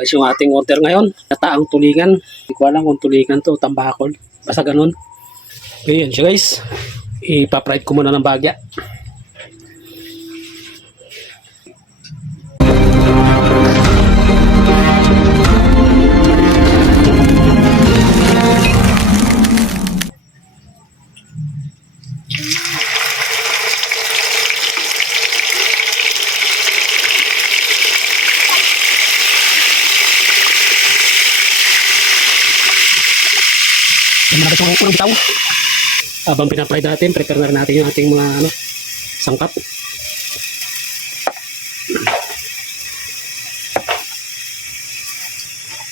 Guys, yung ating order ngayon, nataang tulingan. Hindi ko alam kung tulingan to, tambakol. Basta ganun. Okay, yun siya guys. Ipa-fried ko muna ng bagya. Yan na yung unang bitaw. Habang pinapry natin, prepare na rin natin yung ating mga sangkap.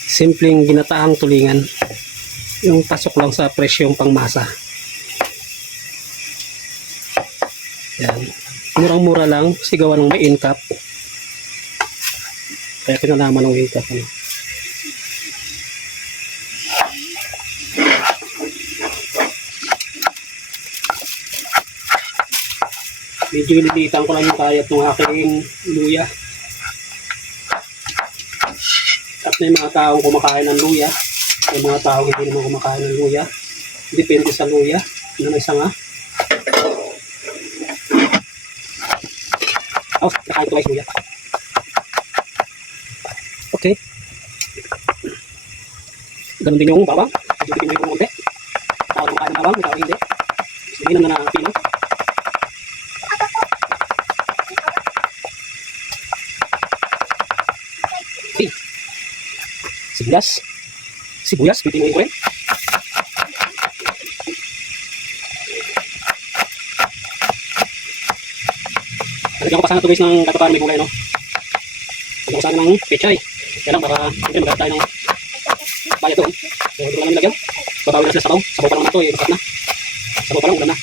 Simpleng ginataang tulingan. Yung pasok lang sa presyong pangmasa. Yan. Murang-mura lang, sigawan ng may incap. Kaya kinalaman ng incap. Medyo ililitan ko lang yung kayat ng aking luya. At may mga taong kumakain ng luya. May mga taong hindi naman kumakain ng luya. Depende sa luya na may sanga. Oh, nakain ko guys luya. Okay. Ganun din yung bawang. Medyo pinili ko ng konti. Tao kumakain ng bawang, tao hindi. Sabihin na na pino. Okay. Sibuyas, pipiliin ko rin. Lagyan ko pa sana ito guys ng kataparan may gulay, no? Lagyan ko sana ng pechay. Kaya lang para siyempre magkakaroon tayo ng bayad doon. So ito lang yung lagyan. Babawi na sila sa sabaw. Sabaw pa lang ito, masarap na. Sabaw pa lang, ulan na.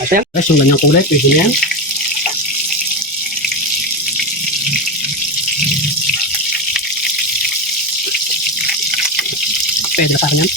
At yan, guys, yung ganyang kulay, pwede na yan. Pwede na sa akin yan.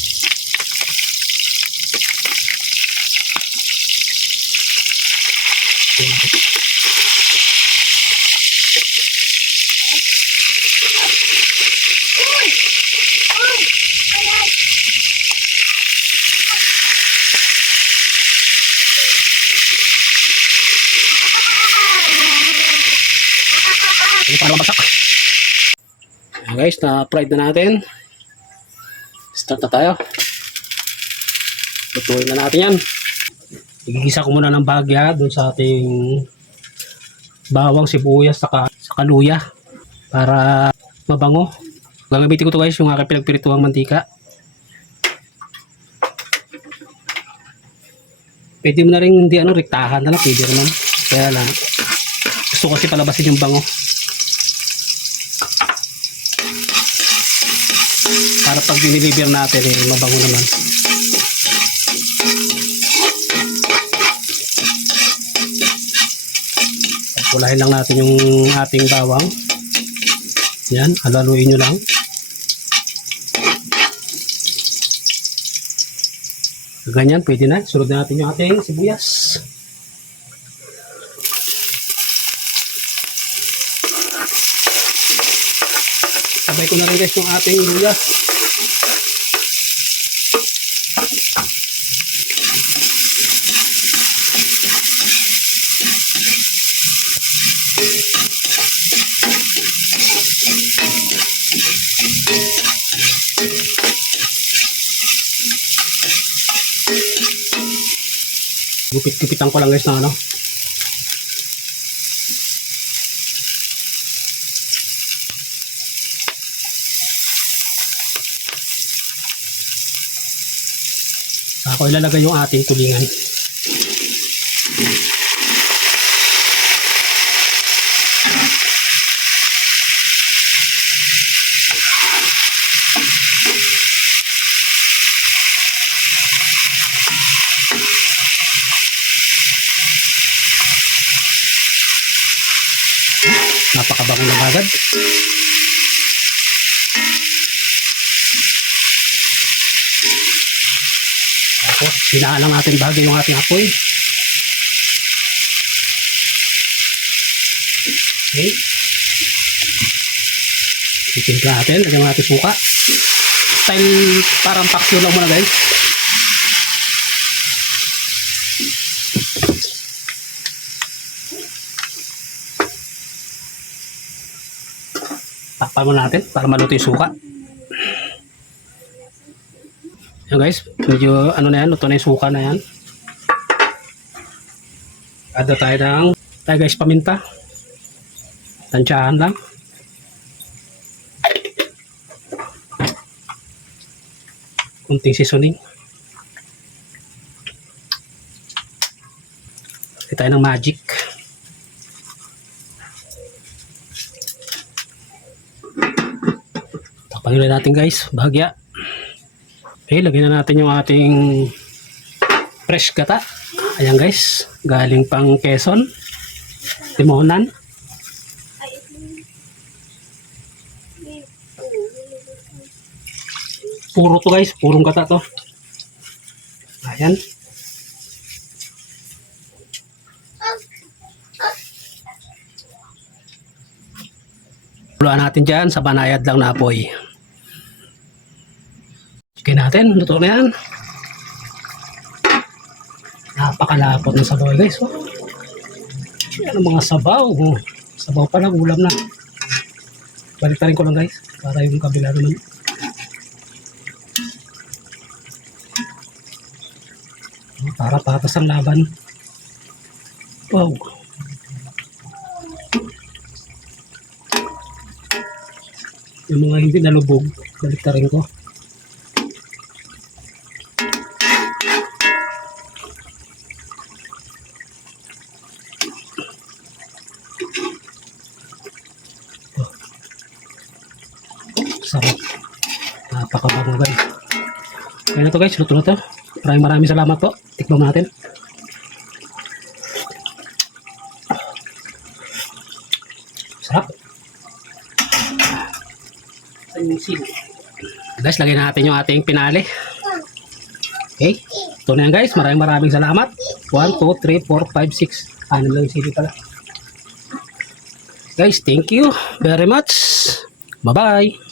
Para mabagsak. Guys, na-fried na natin. Start na tayo. Lutuin na natin yan. Igigisa ko muna ng bagya doon sa ating bawang, sibuyas, saka luya para mabango. Gagamitin ko to guys yung aking pinagpirituang mantika. Pwede mo na rin hindi rektahan na lang, pwede naman. Kaya lang gusto kasi palabasin yung bango. Para pag diniliver natin mabango naman. Pulahin lang natin yung ating bawang. Yan, halaluin nyo lang. Ganyan, pwede na. Sunod na natin yung ating sibuyas. Sabay ko na rin guys yung ating luya. Gupit-gupitan ko lang guys na ako ilalagay yung ating tulingan. Napakabango lang agad. Tapos sinaalang natin bagay yung ating apoy. Okay. Titimpla natin. Lagyan natin suka. Style parang paksyo lang muna guys. Takpan muna natin para maluto yung suka. Yan guys, medyo ano na yan, luto na yung suka na yan. Add tayo guys paminta. Tansyahan lang. Kunting seasoning. Lagyan tayo ng magic. Takpan ulit natin guys, bahagya. Okay, lagyan na natin yung ating fresh gata. Ayan guys, galing pang Quezon, Timonan. Puro to guys, purong gata to. Ayan. Luan natin dyan sa banayad lang na apoy. Okay natin, luto na yan. Napakalapot ng sabaw guys. Oh. Yan ang mga sabaw. Oh. Sabaw pa lang, ulam na. Baliktarin ko lang guys, para yung kabila naman. Para patas ang laban. Wow. Yung mga hindi nalubog, baliktarin ko. Sarap. Napakabango guys. Kaya na to guys, luto na to. Maraming salamat po. Tikman natin. Sarap. Guys, lagyan natin yung ating pinali. Okay. Ito na yan guys. Maraming salamat. 1, 2, 3, 4, 5, 6. Ano lang yung sili pala. Guys, thank you very much. Bye-bye.